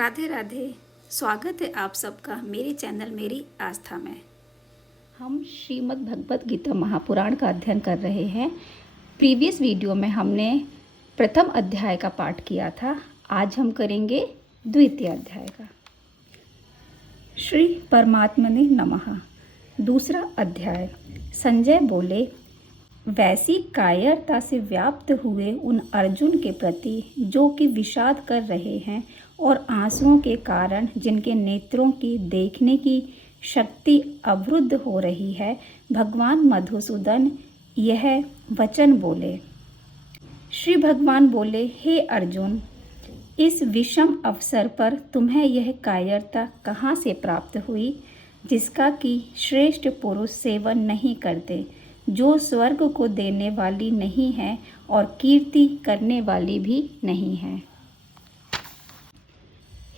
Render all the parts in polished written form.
राधे राधे। स्वागत है आप सबका मेरे चैनल मेरी आस्था में। हम श्रीमद् भगवत गीता महापुराण का अध्ययन कर रहे हैं। प्रीवियस वीडियो में हमने प्रथम अध्याय का पाठ किया था। आज हम करेंगे द्वितीय अध्याय का। श्री परमात्मने नमः। दूसरा अध्याय। संजय बोले, वैसी कायरता से व्याप्त हुए उन अर्जुन के प्रति जो कि विषाद कर रहे हैं और आंसुओं के कारण जिनके नेत्रों की देखने की शक्ति अवरुद्ध हो रही है, भगवान मधुसूदन यह वचन बोले। श्री भगवान बोले, हे अर्जुन, इस विषम अवसर पर तुम्हें यह कायरता कहाँ से प्राप्त हुई, जिसका कि श्रेष्ठ पुरुष सेवन नहीं करते, जो स्वर्ग को देने वाली नहीं है और कीर्ति करने वाली भी नहीं है।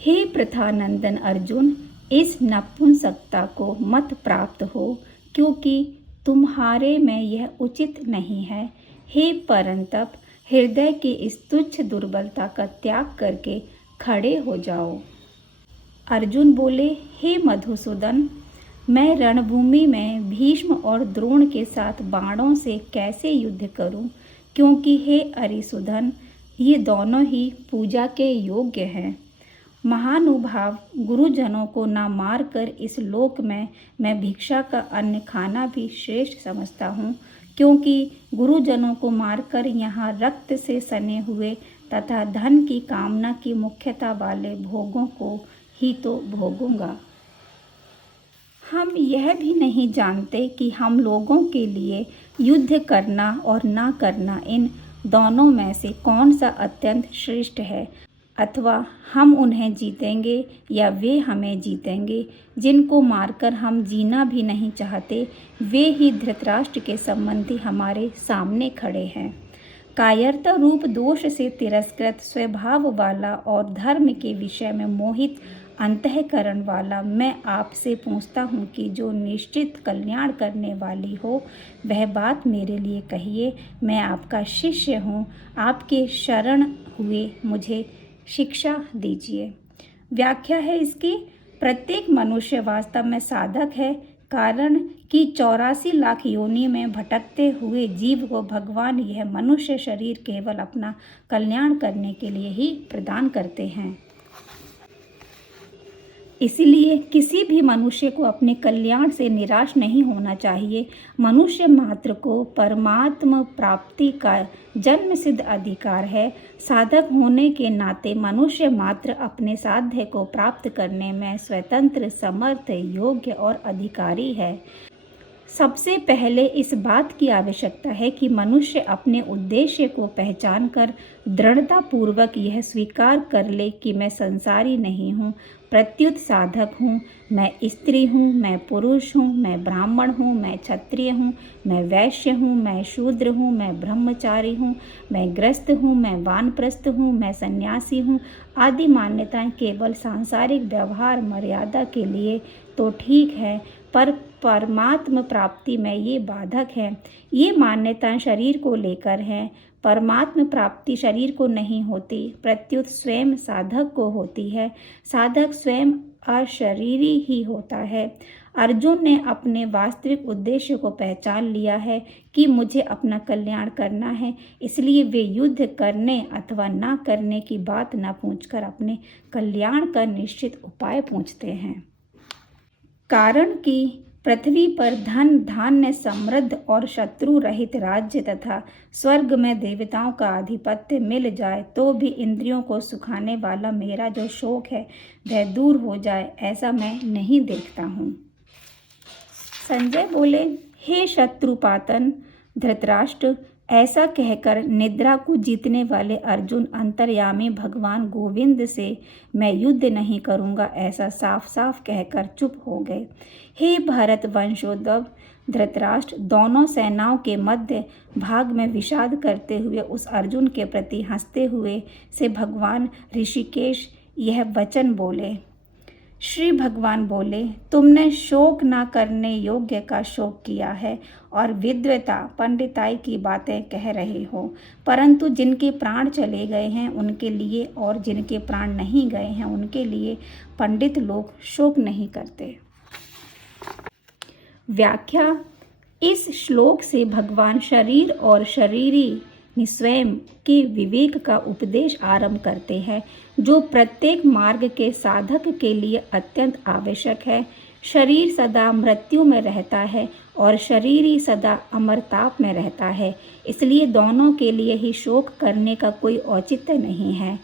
हे प्रथानंदन अर्जुन, इस नपुंसकता को मत प्राप्त हो, क्योंकि तुम्हारे में यह उचित नहीं है। हे परंतप, हृदय की इस तुच्छ दुर्बलता का त्याग करके खड़े हो जाओ। अर्जुन बोले, हे मधुसूदन, मैं रणभूमि में भीष्म और द्रोण के साथ बाणों से कैसे युद्ध करूं, क्योंकि हे अरिसुदन, ये दोनों ही पूजा के योग्य हैं। महानुभाव गुरुजनों को न मारकर इस लोक में मैं भिक्षा का अन्न खाना भी श्रेष्ठ समझता हूँ, क्योंकि गुरुजनों को मारकर यहाँ रक्त से सने हुए तथा धन की कामना की मुख्यता वाले भोगों को ही तो भोगूंगा। हम यह भी नहीं जानते कि हम लोगों के लिए युद्ध करना और ना करना, इन दोनों में से कौन सा अत्यंत श्रेष्ठ है, अथवा हम उन्हें जीतेंगे या वे हमें जीतेंगे। जिनको मारकर हम जीना भी नहीं चाहते, वे ही धृतराष्ट्र के संबंधी हमारे सामने खड़े हैं। कायरता रूप दोष से तिरस्कृत स्वभाव वाला और धर्म के विषय में मोहित अंतःकरण वाला मैं आपसे पूछता हूँ कि जो निश्चित कल्याण करने वाली हो, वह बात मेरे लिए कहिए। मैं आपका शिष्य हूँ, आपके शरण हुए मुझे शिक्षा दीजिए। व्याख्या है इसकी, प्रत्येक मनुष्य वास्तव में साधक है, कारण कि 84 लाख योनि में भटकते हुए जीव को भगवान यह मनुष्य शरीर केवल अपना कल्याण करने के लिए ही प्रदान करते हैं। इसलिए किसी भी मनुष्य को अपने कल्याण से निराश नहीं होना चाहिए। मनुष्य मात्र को परमात्म प्राप्ति का जन्म सिद्ध अधिकार है। साधक होने के नाते मनुष्य मात्र अपने साध्य को प्राप्त करने में स्वतंत्र, समर्थ, योग्य और अधिकारी है। सबसे पहले इस बात की आवश्यकता है कि मनुष्य अपने उद्देश्य को पहचान कर दृढ़तापूर्वक यह स्वीकार कर ले कि मैं संसारी नहीं हूँ, प्रत्युत साधक हूँ। मैं स्त्री हूँ, मैं पुरुष हूँ, मैं ब्राह्मण हूँ, मैं क्षत्रिय हूँ, मैं वैश्य हूँ, मैं शूद्र हूँ, मैं ब्रह्मचारी हूँ, मैं ग्रस्त हूँ, मैं वानप्रस्थ हूँ, मैं सन्यासी हूँ आदि मान्यताएं केवल सांसारिक व्यवहार मर्यादा के लिए तो ठीक है, पर परमात्म प्राप्ति में ये बाधक है। ये मान्यताएं शरीर को लेकर हैं। परमात्म प्राप्ति शरीर को नहीं होती, प्रत्युत स्वयं साधक को होती है। साधक स्वयं अशरीरी ही होता है। अर्जुन ने अपने वास्तविक उद्देश्य को पहचान लिया है कि मुझे अपना कल्याण करना है, इसलिए वे युद्ध करने अथवा ना करने की बात न पूछकर अपने कल्याण का निश्चित उपाय पूछते हैं। कारण कि पृथ्वी पर धन धान्य समृद्ध और शत्रु रहित राज्य तथा स्वर्ग में देवताओं का आधिपत्य मिल जाए तो भी इंद्रियों को सुखाने वाला मेरा जो शोक है वह दूर हो जाए, ऐसा मैं नहीं देखता हूँ। संजय बोले, हे शत्रुपातन धृतराष्ट्र, ऐसा कहकर निद्रा को जीतने वाले अर्जुन अंतर्यामी भगवान गोविंद से मैं युद्ध नहीं करूँगा ऐसा साफ साफ कहकर चुप हो गए। हे भरत वंशोद्भव धृतराष्ट्र, दोनों सेनाओं के मध्य भाग में विषाद करते हुए उस अर्जुन के प्रति हंसते हुए से भगवान ऋषिकेश यह वचन बोले। श्री भगवान बोले, तुमने शोक न करने योग्य का शोक किया है और विद्वता पंडिताई की बातें कह रहे हो, परंतु जिनके प्राण चले गए हैं उनके लिए और जिनके प्राण नहीं गए हैं उनके लिए पंडित लोग शोक नहीं करते। व्याख्या। इस श्लोक से भगवान शरीर और शरीरी स्वयं के विवेक का उपदेश आरंभ करते हैं, जो प्रत्येक मार्ग के साधक के लिए अत्यंत आवश्यक है। शरीर सदा मृत्यु में रहता है और शरीरी सदा अमरताप में रहता है, इसलिए दोनों के लिए ही शोक करने का कोई औचित्य नहीं है।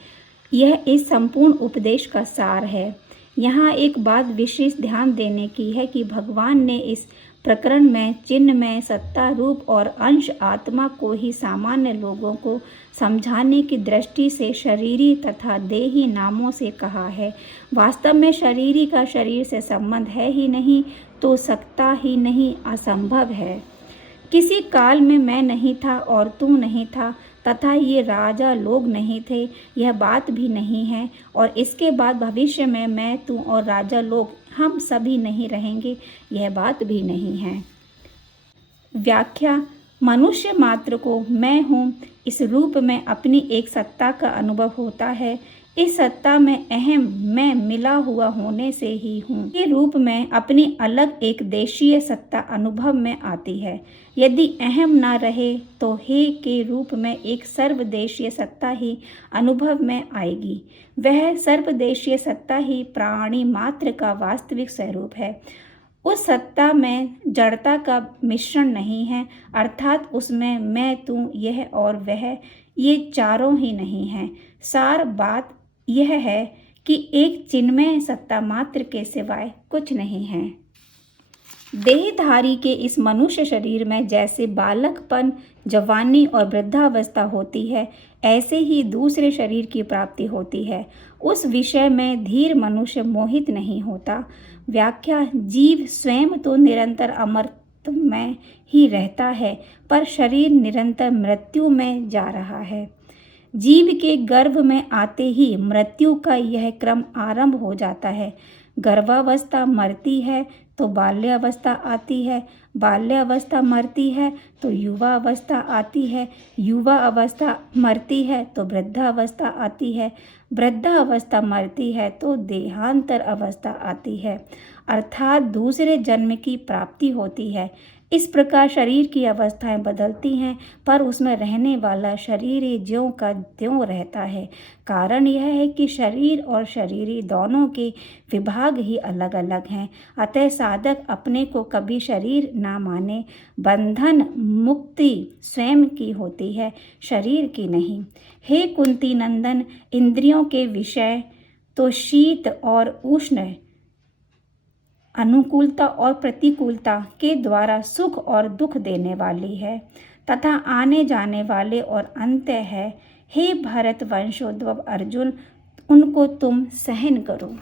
यह इस संपूर्ण उपदेश का सार है। यहाँ एक बात विशेष ध्यान देने की है कि भगवान ने इस प्रकरण में चिन्ह में सत्ता, रूप और अंश आत्मा को ही सामान्य लोगों को समझाने की दृष्टि से शरीरी तथा देही नामों से कहा है। वास्तव में शरीरी का शरीर से संबंध है ही नहीं, तो सकता ही नहीं, असंभव है। किसी काल में मैं नहीं था और तू नहीं था, तथा ये राजा लोग नहीं थे, यह बात भी नहीं है, और इसके बाद भविष्य में मैं, तू और राजा लोग हम सभी नहीं रहेंगे, यह बात भी नहीं है। व्याख्या। मनुष्य मात्र को मैं हूँ इस रूप में अपनी एक सत्ता का अनुभव होता है। इस सत्ता में अहम मैं मिला हुआ होने से ही हूँ के रूप में अपनी अलग एक देशीय सत्ता अनुभव में आती है। यदि अहम न रहे तो हे के रूप में एक सर्वदेशीय सत्ता ही अनुभव में आएगी। वह सर्वदेशीय सत्ता ही प्राणी मात्र का वास्तविक स्वरूप है। उस सत्ता में जड़ता का मिश्रण नहीं है, अर्थात उसमें मैं, तू, यह और वह, ये चारों ही नहीं हैं। सार बात यह है कि एक चिन्मय सत्ता मात्र के सिवाय कुछ नहीं है। देहधारी के इस मनुष्य शरीर में जैसे बालकपन, जवानी और वृद्धावस्था होती है, ऐसे ही दूसरे शरीर की प्राप्ति होती है। उस विषय में धीर मनुष्य मोहित नहीं होता। व्याख्या। जीव स्वयं तो निरंतर अमरत्व में ही रहता है, पर शरीर निरंतर मृत्यु में जा रहा है। जीव के गर्भ में आते ही मृत्यु का यह क्रम आरंभ हो जाता है। गर्भावस्था मरती है तो बाल्यावस्था आती है, बाल्यावस्था मरती है तो युवा अवस्था आती है, युवा अवस्था मरती है तो वृद्धावस्था आती है, वृद्धावस्था मरती है तो देहांतर अवस्था आती है, अर्थात दूसरे जन्म की प्राप्ति होती है। इस प्रकार शरीर की अवस्थाएं बदलती हैं, पर उसमें रहने वाला शरीर ज्यों का त्यों रहता है। कारण यह है कि शरीर और शरीरी दोनों के विभाग ही अलग अलग हैं। अतः साधक अपने को कभी शरीर ना माने। बंधन मुक्ति स्वयं की होती है, शरीर की नहीं। हे कुंती नंदन, इंद्रियों के विषय तो शीत और उष्ण, अनुकूलता और प्रतिकूलता के द्वारा सुख और दुख देने वाली है, तथा आने जाने वाले और अंत्य है। हे भरत वंशोद्भव अर्जुन, उनको तुम सहन करो।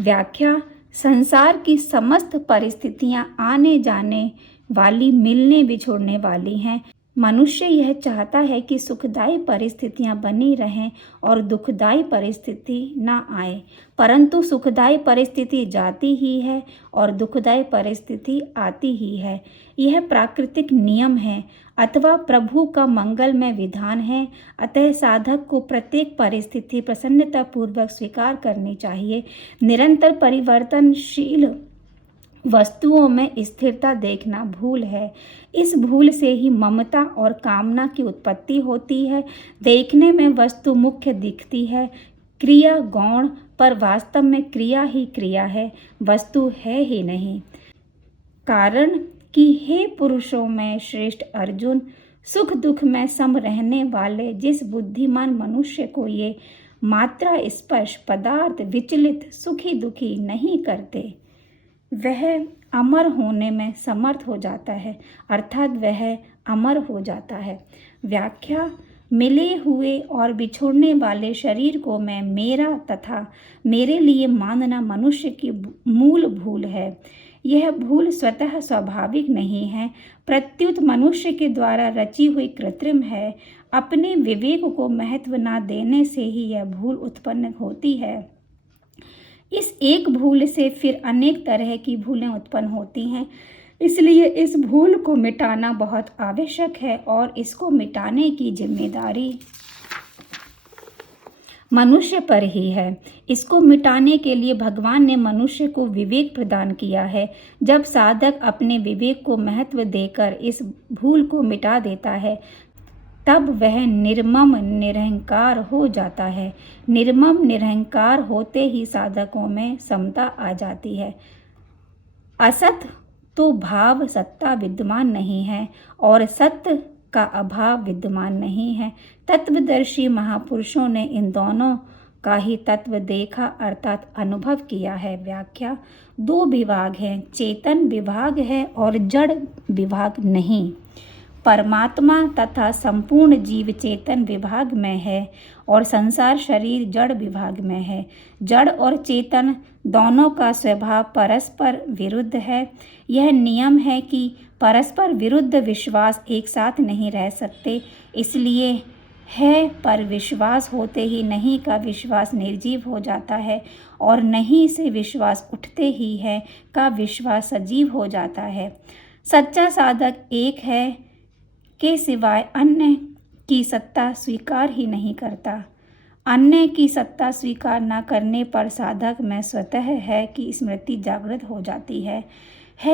व्याख्या। संसार की समस्त परिस्थितियां आने जाने वाली, मिलने बिछोड़ने वाली हैं। मनुष्य यह चाहता है कि सुखदायी परिस्थितियां बनी रहें और दुखदायी परिस्थिति ना आए, परंतु सुखदायी परिस्थिति जाती ही है और दुखदायी परिस्थिति आती ही है। यह प्राकृतिक नियम है अथवा प्रभु का मंगलमय विधान है। अतः साधक को प्रत्येक परिस्थिति प्रसन्नतापूर्वक स्वीकार करनी चाहिए। निरंतर परिवर्तनशील वस्तुओं में स्थिरता देखना भूल है। इस भूल से ही ममता और कामना की उत्पत्ति होती है। देखने में वस्तु मुख्य दिखती है, क्रिया गौण, पर वास्तव में क्रिया ही क्रिया है, वस्तु है ही नहीं। कारण कि हे पुरुषों में श्रेष्ठ अर्जुन, सुख दुख में सम रहने वाले जिस बुद्धिमान मनुष्य को ये मात्रा स्पर्श पदार्थ विचलित सुखी दुखी नहीं करते, वह अमर होने में समर्थ हो जाता है, अर्थात वह अमर हो जाता है। व्याख्या। मिले हुए और बिछुड़ने वाले शरीर को मैं मेरा तथा मेरे लिए मानना मनुष्य की मूल भूल है। यह भूल स्वतः स्वाभाविक नहीं है, प्रत्युत मनुष्य के द्वारा रची हुई कृत्रिम है। अपने विवेक को महत्व न देने से ही यह भूल उत्पन्न होती है। इस एक भूल से फिर अनेक तरह की भूलें उत्पन्न होती हैं। इसलिए इस भूल को मिटाना बहुत आवश्यक है और इसको मिटाने की जिम्मेदारी मनुष्य पर ही है। इसको मिटाने के लिए भगवान ने मनुष्य को विवेक प्रदान किया है। जब साधक अपने विवेक को महत्व देकर इस भूल को मिटा देता है, तब वह निर्मम निरहंकार हो जाता है। निर्मम निरहंकार होते ही साधकों में समता आ जाती है। असत तो भाव सत्ता विद्यमान नहीं है और सत्य का अभाव विद्यमान नहीं है। तत्वदर्शी महापुरुषों ने इन दोनों का ही तत्व देखा अर्थात अनुभव किया है। व्याख्या: दो विभाग हैं, चेतन विभाग है और जड़ विभाग नहीं। परमात्मा तथा संपूर्ण जीव चेतन विभाग में है और संसार शरीर जड़ विभाग में है। जड़ और चेतन दोनों का स्वभाव परस्पर विरुद्ध है। यह नियम है कि परस्पर विरुद्ध विश्वास एक साथ नहीं रह सकते। इसलिए है पर विश्वास होते ही नहीं का विश्वास निर्जीव हो जाता है और नहीं से विश्वास उठते ही है का विश्वास सजीव हो जाता है। सच्चा साधक एक है के सिवाय अन्य की सत्ता स्वीकार ही नहीं करता। अन्य की सत्ता स्वीकार न करने पर साधक में स्वतः है कि स्मृति जागृत हो जाती है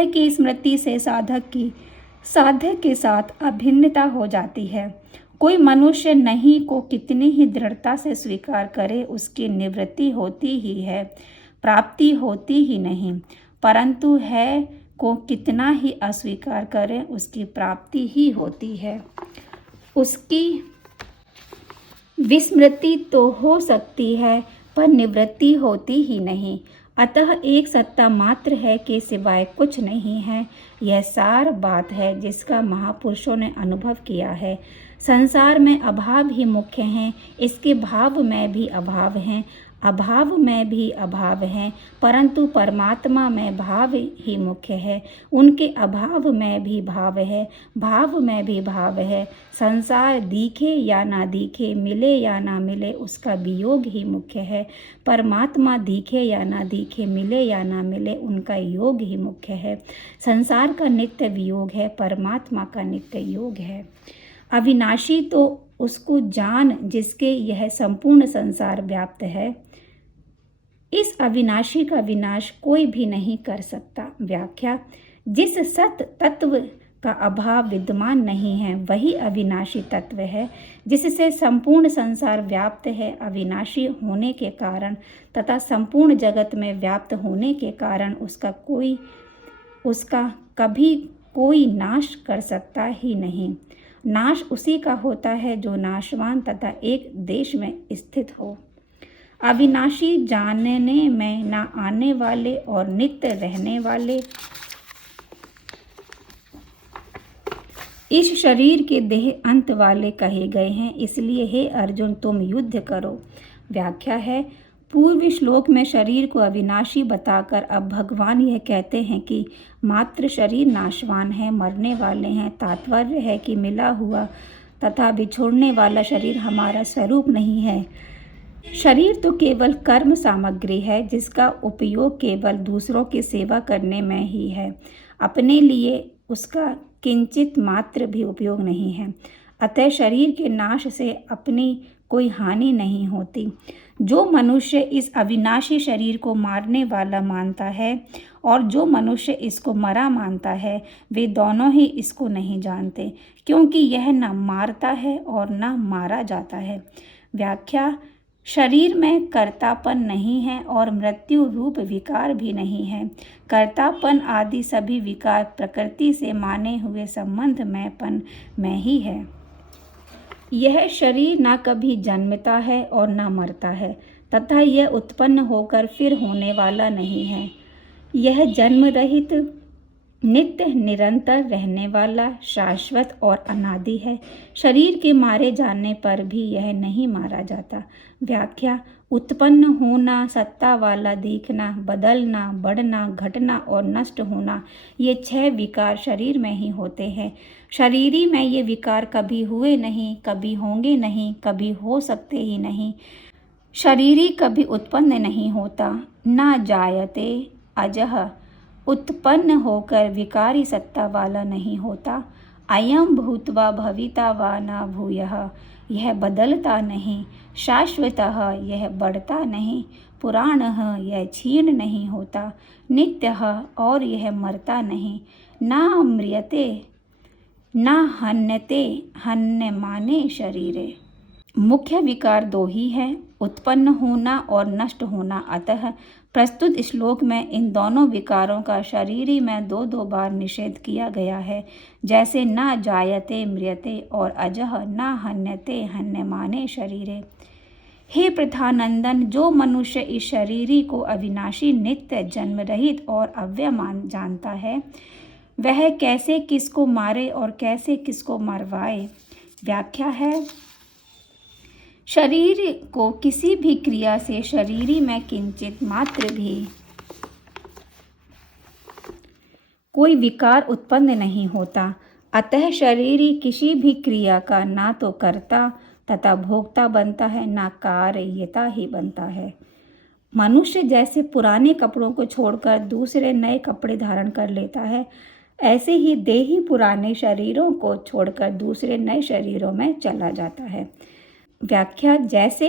कि स्मृति से साधक के साथ अभिन्नता हो जाती है। कोई मनुष्य नहीं को कितनी ही दृढ़ता से स्वीकार करे, उसकी निवृत्ति होती ही है, प्राप्ति होती ही नहीं। परंतु है को कितना ही अस्वीकार करें, उसकी प्राप्ति ही होती है। उसकी विस्मृति तो हो सकती है पर निवृत्ति होती ही नहीं। अतः एक सत्ता मात्र है के सिवाय कुछ नहीं है। यह सार बात है जिसका महापुरुषों ने अनुभव किया है। संसार में अभाव ही मुख्य हैं, इसके भाव में भी अभाव हैं, अभाव में भी अभाव हैं, परंतु परमात्मा में भाव ही मुख्य है। उनके अभाव में भी भाव है, भाव में भी भाव है। संसार दिखे या ना दिखे, मिले या ना मिले, उसका वियोग ही मुख्य है। परमात्मा दिखे या ना दिखे, मिले या ना मिले, उनका योग ही मुख्य है। संसार का नित्य वियोग है, परमात्मा का नित्य योग है। अविनाशी तो उसको जान जिसके यह संपूर्ण संसार व्याप्त है। इस अविनाशी का विनाश कोई भी नहीं कर सकता। व्याख्या: जिस सत तत्व का अभाव विद्यमान नहीं है वही अविनाशी तत्व है। जिससे संपूर्ण संसार व्याप्त है, अविनाशी होने के कारण तथा संपूर्ण जगत में व्याप्त होने के कारण उसका कभी कोई नाश कर सकता ही नहीं। नाश उसी का होता है जो नाशवान तथा एक देश में स्थित हो। अविनाशी जानने में ना आने वाले और नित्य रहने वाले इस शरीर के देह अंत वाले कहे गए हैं। इसलिए हे अर्जुन, तुम युद्ध करो। व्याख्या है: पूर्व श्लोक में शरीर को अविनाशी बताकर अब भगवान यह कहते हैं कि मात्र शरीर नाशवान है, मरने वाले हैं। तात्पर्य है कि मिला हुआ तथा बिछोड़ने वाला शरीर हमारा स्वरूप नहीं है। शरीर तो केवल कर्म सामग्री है जिसका उपयोग केवल दूसरों की सेवा करने में ही है। अपने लिए उसका किंचित मात्र भी उपयोग नहीं है। अतः शरीर के नाश से अपनी कोई हानि नहीं होती। जो मनुष्य इस अविनाशी शरीर को मारने वाला मानता है और जो मनुष्य इसको मरा मानता है, वे दोनों ही इसको नहीं जानते, क्योंकि यह न मारता है और न मारा जाता है। व्याख्या: शरीर में कर्तापन नहीं है और मृत्यु रूप विकार भी नहीं है। कर्तापन आदि सभी विकार प्रकृति से माने हुए संबंध मैंपन में ही है। यह शरीर न कभी जन्मता है और न मरता है तथा यह उत्पन्न होकर फिर होने वाला नहीं है। यह जन्म रहित, नित्य निरंतर रहने वाला, शाश्वत और अनादि है। शरीर के मारे जाने पर भी यह नहीं मारा जाता। व्याख्या: उत्पन्न होना, सत्ता वाला दिखना, बदलना, बढ़ना, घटना और नष्ट होना, ये 6 विकार शरीर में ही होते हैं। शरीरी में ये विकार कभी हुए नहीं, कभी होंगे नहीं, कभी हो सकते ही नहीं। शरीरी कभी उत्पन्न नहीं होता, ना जायते अजह, उत्पन्न होकर विकारी सत्ता वाला नहीं होता। अयम भूत्वा भविता वा न भूयः, यह बदलता नहीं। शाश्वतः, यह बढ़ता नहीं। पुराणः, यह क्षीण नहीं होता। नित्यः, और यह मरता नहीं। ना म्रियते न हन्यते, हन्यमाने शरीरे। मुख्य विकार दो ही हैं, उत्पन्न होना और नष्ट होना। अतः प्रस्तुत श्लोक में इन दोनों विकारों का शरीरी में दो दो बार निषेध किया गया है, जैसे न जायते म्रियते और अजह न हन्यते हन्यमाने शरीरे। हे प्रथानंदन, जो मनुष्य इस शरीरी को अविनाशी, नित्य, जन्म रहित और अव्यय जानता है, वह कैसे किसको मारे और कैसे किसको मरवाए। व्याख्या है, शरीर को किसी भी क्रिया से शरीरी में किंचित मात्र भी कोई विकार उत्पन्न नहीं होता। अतः शरीरी किसी भी क्रिया का ना तो कर्ता तथा भोक्ता बनता है, ना कार्यता ही बनता है। मनुष्य जैसे पुराने कपड़ों को छोड़कर दूसरे नए कपड़े धारण कर लेता है, ऐसे ही देही पुराने शरीरों को छोड़कर दूसरे नए शरीरों में चला जाता है। व्याख्या, जैसे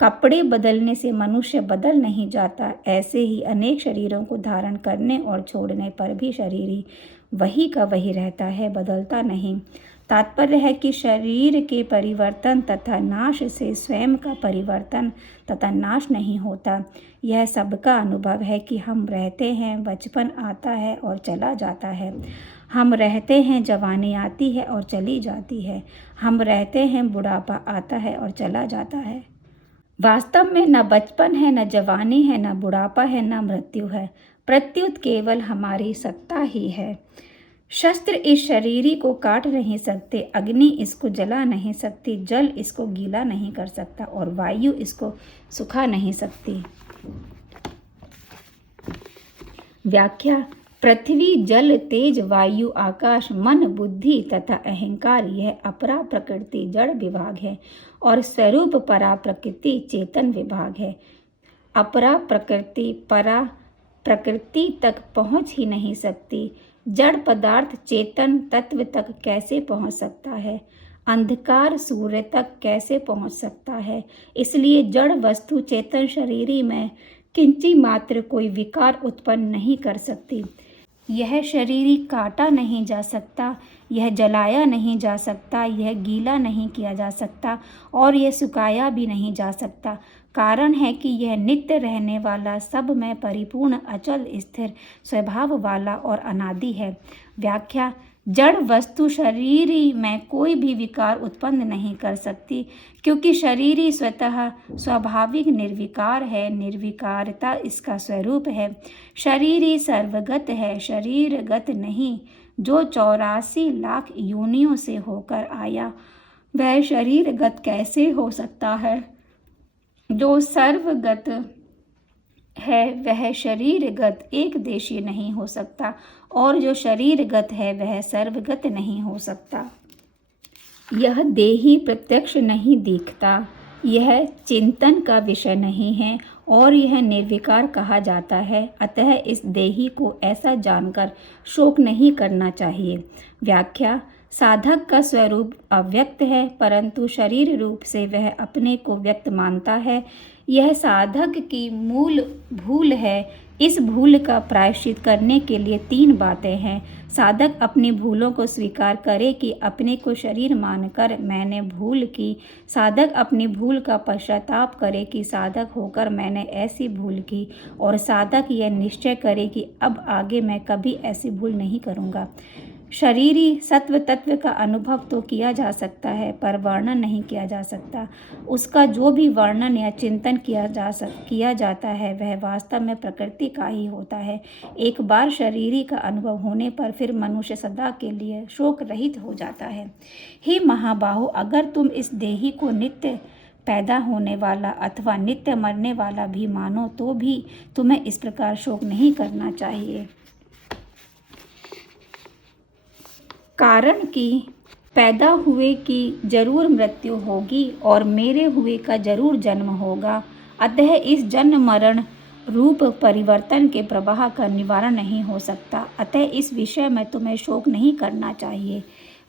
कपड़े बदलने से मनुष्य बदल नहीं जाता, ऐसे ही अनेक शरीरों को धारण करने और छोड़ने पर भी शरीरी वही का वही रहता है, बदलता नहीं। तात्पर्य है कि शरीर के परिवर्तन तथा नाश से स्वयं का परिवर्तन तथा नाश नहीं होता। यह सबका अनुभव है कि हम रहते हैं, बचपन आता है और चला जाता है। हम रहते हैं, जवानी आती है और चली जाती है। हम रहते हैं, बुढ़ापा आता है और चला जाता है। वास्तव में न बचपन है, न जवानी है, न बुढ़ापा है, न मृत्यु है। प्रत्युत केवल हमारी सत्ता ही है। शस्त्र इस शरीरी को काट नहीं सकते, अग्नि इसको जला नहीं सकती, जल इसको गीला नहीं कर सकता और वायु इसको सुखा नहीं सकती। व्याख्या, पृथ्वी, जल, तेज, वायु, आकाश, मन, बुद्धि तथा अहंकार, यह अपरा प्रकृति जड़ विभाग है और स्वरूप परा प्रकृति चेतन विभाग है। अपरा प्रकृति परा प्रकृति तक पहुँच ही नहीं सकती। जड़ पदार्थ चेतन तत्व तक कैसे पहुँच सकता है? अंधकार सूर्य तक कैसे पहुँच सकता है? इसलिए जड़ वस्तु चेतन शरीरी में किंची मात्र कोई विकार उत्पन्न नहीं कर सकती। यह शरीरी काटा नहीं जा सकता, यह जलाया नहीं जा सकता, यह गीला नहीं किया जा सकता और यह सुखाया भी नहीं जा सकता। कारण है कि यह नित्य रहने वाला, सब में परिपूर्ण, अचल, स्थिर स्वभाव वाला और अनादि है। व्याख्या, जड़ वस्तु शरीरी में कोई भी विकार उत्पन्न नहीं कर सकती, क्योंकि शरीरी स्वतः स्वाभाविक निर्विकार है। निर्विकारता इसका स्वरूप है। शरीरी सर्वगत है, शरीरगत नहीं। जो 84 लाख योनियों से होकर आया, वह शरीरगत कैसे हो सकता है? जो सर्वगत है वह शरीरगत एक देशीय नहीं हो सकता और जो शरीरगत है वह सर्वगत नहीं हो सकता। यह देही प्रत्यक्ष नहीं दिखता, यह चिंतन का विषय नहीं है और यह निर्विकार कहा जाता है। अतः इस देही को ऐसा जानकर शोक नहीं करना चाहिए। व्याख्या, साधक का स्वरूप अव्यक्त है, परंतु शरीर रूप से वह अपने को व्यक्त मानता है। यह साधक की मूल भूल है। इस भूल का प्रायश्चित करने के लिए 3 बातें हैं। साधक अपनी भूलों को स्वीकार करे कि अपने को शरीर मानकर मैंने भूल की। साधक अपनी भूल का पश्चाताप करे कि साधक होकर मैंने ऐसी भूल की। और साधक यह निश्चय करे कि अब आगे मैं कभी ऐसी भूल नहीं करूँगा। शरीरी सत्व तत्व का अनुभव तो किया जा सकता है, पर वर्णन नहीं किया जा सकता। उसका जो भी वर्णन या चिंतन किया जाता है वह वास्तव में प्रकृति का ही होता है। एक बार शरीरी का अनुभव होने पर फिर मनुष्य सदा के लिए शोक रहित हो जाता है। हे महाबाहो, अगर तुम इस देही को नित्य पैदा होने वाला अथवा नित्य मरने वाला भी मानो तो भी तुम्हें इस प्रकार शोक नहीं करना चाहिए। कारण कि पैदा हुए की जरूर मृत्यु होगी और मेरे हुए का जरूर जन्म होगा। अतः इस जन्म मरण रूप परिवर्तन के प्रवाह का निवारण नहीं हो सकता। अतः इस विषय में तुम्हें शोक नहीं करना चाहिए।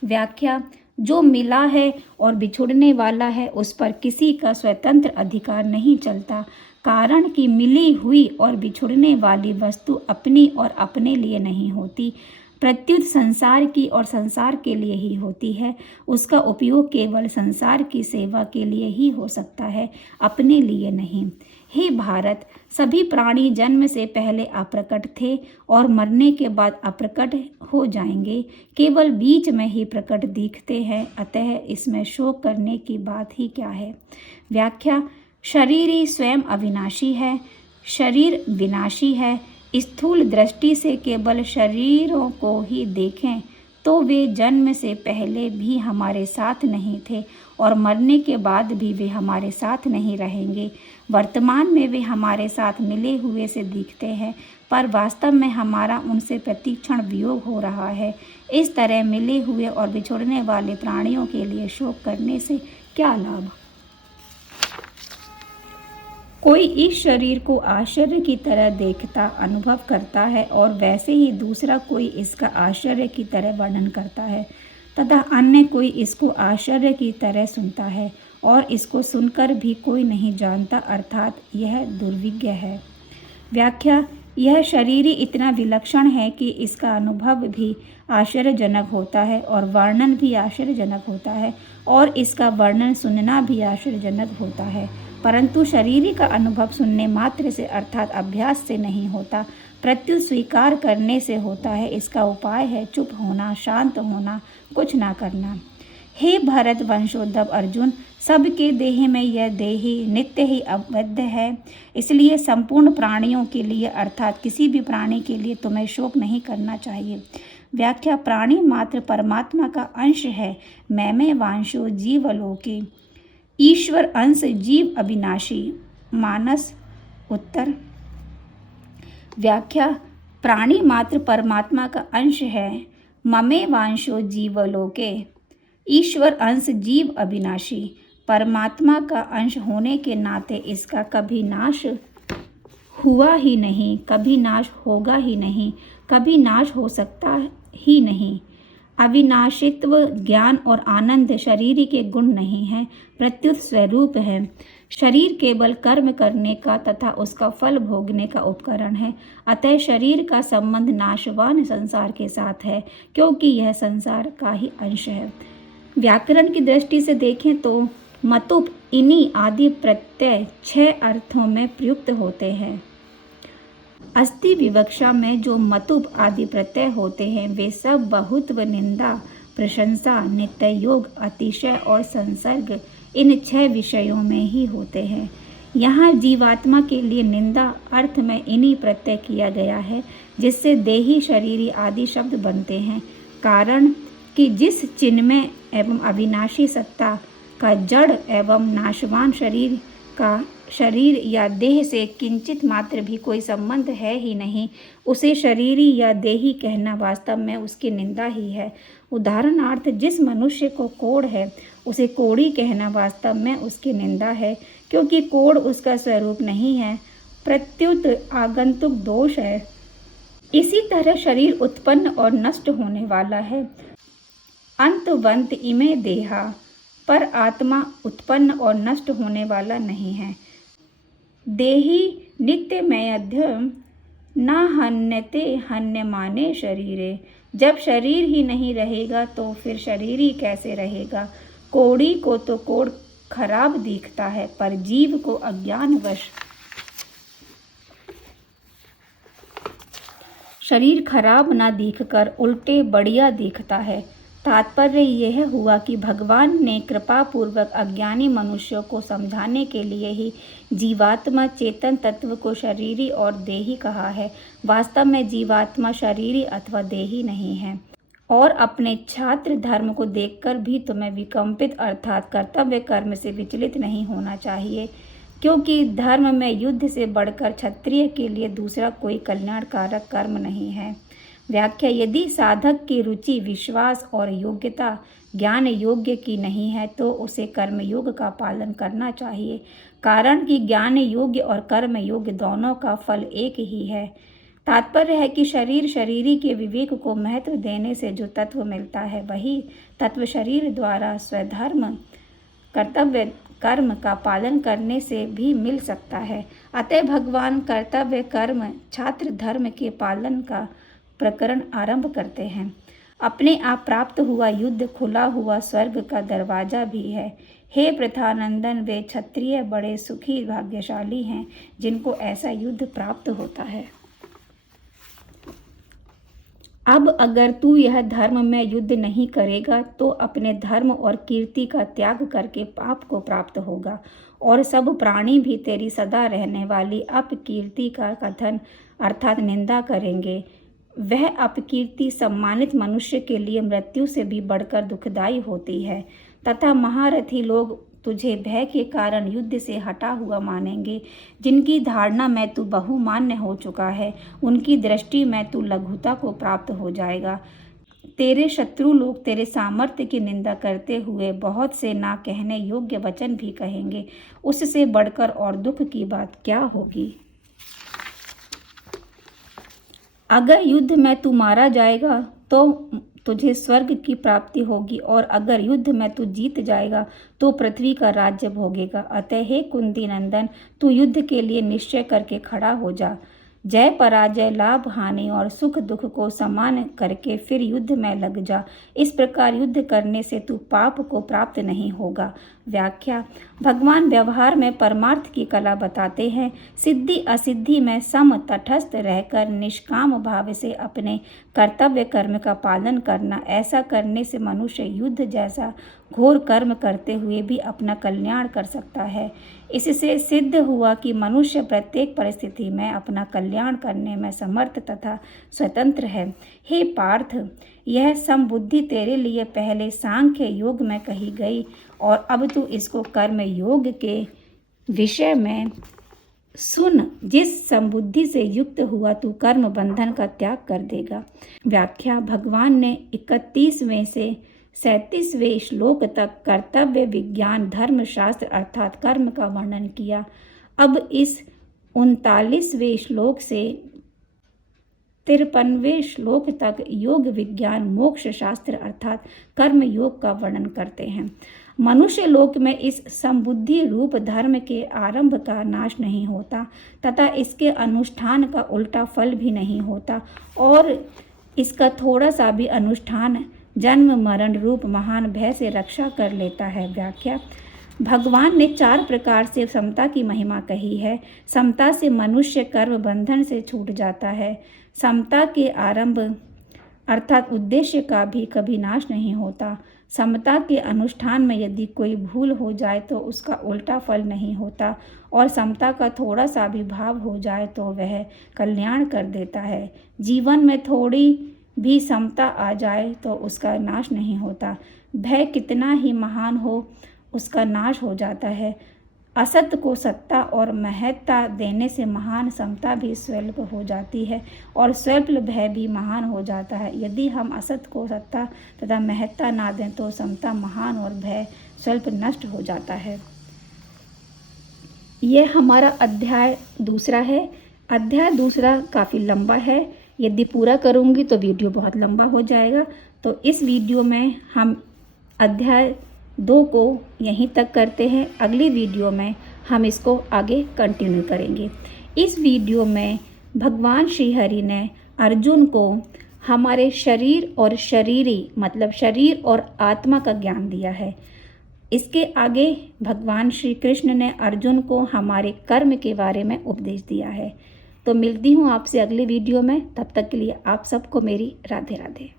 व्याख्या: जो मिला है और बिछुड़ने वाला है उस पर किसी का स्वतंत्र अधिकार नहीं चलता, कारण कि मिली हुई और बिछुड़ने वाली वस्तु अपनी और अपने लिए नहीं होती, प्रत्युत संसार की और संसार के लिए ही होती है। उसका उपयोग केवल संसार की सेवा के लिए ही हो सकता है, अपने लिए नहीं। हे भारत, सभी प्राणी जन्म से पहले अप्रकट थे और मरने के बाद अप्रकट हो जाएंगे, केवल बीच में ही प्रकट दिखते हैं। अतः इसमें शोक करने की बात ही क्या है। व्याख्या: शरीर ही स्वयं अविनाशी है, शरीर विनाशी है। स्थूल दृष्टि से केवल शरीरों को ही देखें तो वे जन्म से पहले भी हमारे साथ नहीं थे और मरने के बाद भी वे हमारे साथ नहीं रहेंगे। वर्तमान में वे हमारे साथ मिले हुए से दिखते हैं, पर वास्तव में हमारा उनसे प्रतिक्षण वियोग हो रहा है। इस तरह मिले हुए और बिछुड़ने वाले प्राणियों के लिए शोक करने से क्या लाभ। कोई इस शरीर को आश्चर्य की तरह देखता अनुभव करता है और वैसे ही दूसरा कोई इसका आश्चर्य की तरह वर्णन करता है तथा अन्य कोई इसको आश्चर्य की तरह सुनता है और इसको सुनकर भी कोई नहीं जानता, अर्थात यह दुर्विज्ञ है। व्याख्या: यह शरीर ही इतना विलक्षण है कि इसका अनुभव भी आश्चर्यजनक होता है और वर्णन भी आश्चर्यजनक होता है और इसका वर्णन सुनना भी आश्चर्यजनक होता है, परंतु शरीर का अनुभव सुनने मात्र से अर्थात अभ्यास से नहीं होता, प्रत्युत स्वीकार करने से होता है। इसका उपाय है चुप होना, शांत होना, कुछ ना करना। हे भरत वंशोद्धव अर्जुन, सबके देह में यह देही नित्य ही अवैध है, इसलिए संपूर्ण प्राणियों के लिए अर्थात किसी भी प्राणी के लिए तुम्हें शोक नहीं करना चाहिए। व्याख्या: प्राणी मात्र परमात्मा का अंश है। मैं वांशो जीवलोके, ईश्वर अंश जीव अविनाशी। मानस उत्तर। व्याख्या: प्राणी मात्र परमात्मा का अंश है। ममे वांशो जीवलोके, ईश्वर अंश जीव अविनाशी। परमात्मा का अंश होने के नाते इसका कभी नाश हुआ ही नहीं, कभी नाश होगा ही नहीं, कभी नाश हो सकता ही नहीं। अविनाशित्व, ज्ञान और आनंद शरीर के गुण नहीं है, प्रत्युत स्वरूप है। शरीर केवल कर्म करने का तथा उसका फल भोगने का उपकरण है। अतः शरीर का संबंध नाशवान संसार के साथ है, क्योंकि यह संसार का ही अंश है। व्याकरण की दृष्टि से देखें तो मतुप इनी आदि प्रत्यय 6 अर्थों में प्रयुक्त होते हैं। अस्ति विवक्षा में जो मतुप आदि प्रत्यय होते हैं वे सब बहुत्व, निंदा, प्रशंसा, नित्य योग, अतिशय और संसर्ग इन 6 विषयों में ही होते हैं। यहाँ जीवात्मा के लिए निंदा अर्थ में इन्हीं प्रत्यय किया गया है, जिससे देही, शरीरी आदि शब्द बनते हैं। कारण कि जिस चिन्मय एवं अविनाशी सत्ता का जड़ एवं नाशवान शरीर का शरीर या देह से किंचित मात्र भी कोई संबंध है ही नहीं, उसे शरीरी या देही कहना वास्तव में उसकी निंदा ही है। उदाहरणार्थ, जिस मनुष्य को कोढ़ है उसे कोढ़ी कहना वास्तव में उसकी निंदा है, क्योंकि कोढ़ उसका स्वरूप नहीं है, प्रत्युत आगंतुक दोष है। इसी तरह शरीर उत्पन्न और नष्ट होने वाला है। अंतवंत इमे देहा, पर आत्मा उत्पन्न और नष्ट होने वाला नहीं है। देही नित्यमयध्य न हन्यते हन्यमाने शरीरे। जब शरीर ही नहीं रहेगा तो फिर शरीर ही कैसे रहेगा। कोढ़ी को तो कोढ़ खराब दिखता है, पर जीव को अज्ञानवश शरीर खराब न दिखकर उल्टे बढ़िया दिखता है। तात्पर्य यह हुआ कि भगवान ने कृपा पूर्वक अज्ञानी मनुष्यों को समझाने के लिए ही जीवात्मा चेतन तत्व को शरीरी और देही कहा है। वास्तव में जीवात्मा शरीरी अथवा देही नहीं है। और अपने छात्र धर्म को देखकर भी तुम्हें विकम्पित अर्थात कर्तव्य कर्म से विचलित नहीं होना चाहिए, क्योंकि धर्म में युद्ध से बढ़कर क्षत्रिय के लिए दूसरा कोई कल्याणकारक कर्म नहीं है। व्याख्या: यदि साधक की रुचि, विश्वास और योग्यता ज्ञान योग्य की नहीं है तो उसे कर्म योग का पालन करना चाहिए, कारण कि ज्ञान योग्य और कर्म योग्य दोनों का फल एक ही है। तात्पर्य है कि शरीर शरीरी के विवेक को महत्व देने से जो तत्व मिलता है वही तत्व शरीर द्वारा स्वधर्म कर्तव्य कर्म का पालन करने से भी मिल सकता है। अतः भगवान कर्तव्य कर्म छात्र धर्म के पालन का प्रकरण आरंभ करते हैं। अपने आप प्राप्त हुआ युद्ध खुला हुआ स्वर्ग का दरवाजा भी है। हे प्रथानंदन, वे क्षत्रिय बड़े सुखी भाग्यशाली हैं जिनको ऐसा युद्ध प्राप्त होता है। अब अगर तू यह धर्म में युद्ध नहीं करेगा तो अपने धर्म और कीर्ति का त्याग करके पाप को प्राप्त होगा और सब प्राणी भी तेरी सदा रहने वाली अपकीर्ति का कथन अर्थात निंदा करेंगे। वह अपकीर्ति सम्मानित मनुष्य के लिए मृत्यु से भी बढ़कर दुखदायी होती है तथा महारथी लोग तुझे भय के कारण युद्ध से हटा हुआ मानेंगे। जिनकी धारणा में तू बहुमान्य हो चुका है उनकी दृष्टि में तू लघुता को प्राप्त हो जाएगा। तेरे शत्रु लोग तेरे सामर्थ्य की निंदा करते हुए बहुत से ना कहने योग्य वचन भी कहेंगे। उससे बढ़कर और दुख की बात क्या होगी। अगर युद्ध में तू मारा जाएगा तो तुझे स्वर्ग की प्राप्ति होगी और अगर युद्ध में तू जीत जाएगा तो पृथ्वी का राज्य भोगेगा। अतः हे कुंती नंदन, तू युद्ध के लिए निश्चय करके खड़ा हो जा। जय पराजय, लाभ हानि और सुख दुख को समान करके फिर युद्ध में लग जा। इस प्रकार युद्ध करने से तू पाप को प्राप्त नहीं होगा। व्याख्या: भगवान व्यवहार में परमार्थ की कला बताते हैं। सिद्धि असिद्धि में सम तटस्थ रहकर निष्काम भाव से अपने कर्तव्य कर्म का पालन करना, ऐसा करने से मनुष्य युद्ध जैसा घोर कर्म करते हुए भी अपना कल्याण कर सकता है। इससे सिद्ध हुआ कि मनुष्य प्रत्येक परिस्थिति में अपना कल्याण करने में समर्थ तथा स्वतंत्र है। हे पार्थ, यह समबुद्धि तेरे लिए पहले सांख्य योग में कही गई और अब तू इसको कर्म योग के विषय में सुन। जिस समबुद्धि से युक्त हुआ तू कर्म बंधन का त्याग कर देगा। व्याख्या: भगवान ने 31वें से 37वें श्लोक तक कर्तव्य विज्ञान धर्मशास्त्र अर्थात कर्म का वर्णन किया। अब इस 39वें श्लोक से 53वें श्लोक तक योग विज्ञान मोक्ष शास्त्र अर्थात कर्म योग का वर्णन करते हैं। मनुष्य लोक में इस समबुद्धि रूप धर्म के आरंभ का नाश नहीं होता तथा इसके अनुष्ठान का उल्टा फल भी नहीं होता और इसका थोड़ा सा भी अनुष्ठान जन्म मरण रूप महान भय से रक्षा कर लेता है। व्याख्या: भगवान ने 4 प्रकार से समता की महिमा कही है। समता से मनुष्य कर्म बंधन से छूट जाता है। समता के आरंभ अर्थात उद्देश्य का भी कभी नाश नहीं होता। समता के अनुष्ठान में यदि कोई भूल हो जाए तो उसका उल्टा फल नहीं होता और समता का थोड़ा सा भी भाव हो जाए तो वह कल्याण कर देता है। जीवन में थोड़ी भी समता आ जाए तो उसका नाश नहीं होता। भय कितना ही महान हो उसका नाश हो जाता है। असत को सत्ता और महत्ता देने से महान समता भी स्वल्प हो जाती है और स्वल्प भय भी महान हो जाता है। यदि हम असत को सत्ता तथा महत्ता ना दें तो समता महान और भय स्वल्प नष्ट हो जाता है। यह हमारा अध्याय दूसरा है। अध्याय दूसरा काफ़ी लंबा है। यदि पूरा करूँगी तो वीडियो बहुत लंबा हो जाएगा, तो इस वीडियो में हम अध्याय 2 को यहीं तक करते हैं। अगली वीडियो में हम इसको आगे कंटिन्यू करेंगे। इस वीडियो में भगवान श्री हरि ने अर्जुन को हमारे शरीर और शरीरी मतलब शरीर और आत्मा का ज्ञान दिया है। इसके आगे भगवान श्री कृष्ण ने अर्जुन को हमारे कर्म के बारे में उपदेश दिया है। तो मिलती हूँ आपसे अगली वीडियो में। तब तक के लिए आप सबको मेरी राधे राधे।